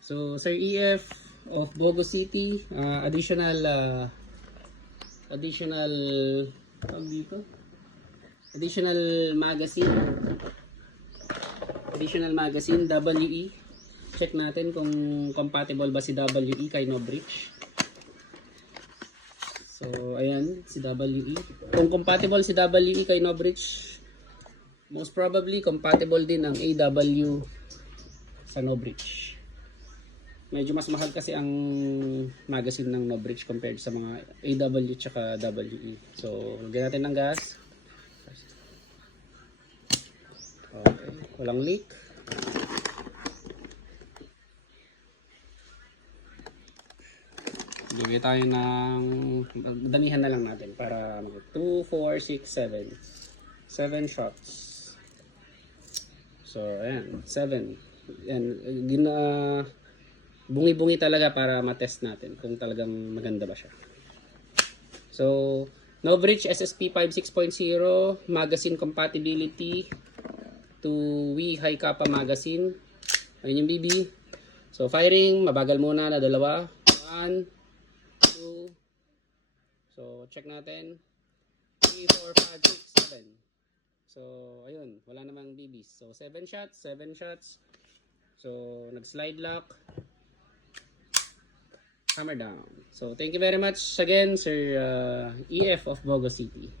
So, Sir EF of Bogo City, tawag dito? Additional magazine WE. Check natin kung compatible ba si WE kay No Bridge. So, ayan, si WE. Kung compatible si WE kay No Bridge, most probably compatible din ang AW sa No Bridge. Medyo mas mahal kasi ang magazine ng No Bridge compared sa mga AW tsaka WE. So, lagyan natin ng gas. Okay, walang leak. Bigay tayo ng, damihan na lang natin para 2, 4, 6, 7. 7 shots. So, ayan, 7. Ayan, bungi-bungi talaga para matest natin kung talagang maganda ba siya. So, No Bridge SSP 56.0 magazine compatibility to WE High Kappa magazine. Ayun yung BB. So, firing, mabagal muna na dalawa. 1, 2. So, check natin. 3, 4, 5, 6, 7. So, ayun, wala namang BBs. So, 7 shots, 7 shots. So, nag-slide lock. Hammer down. So, thank you very much again, Sir EF of Bogo City.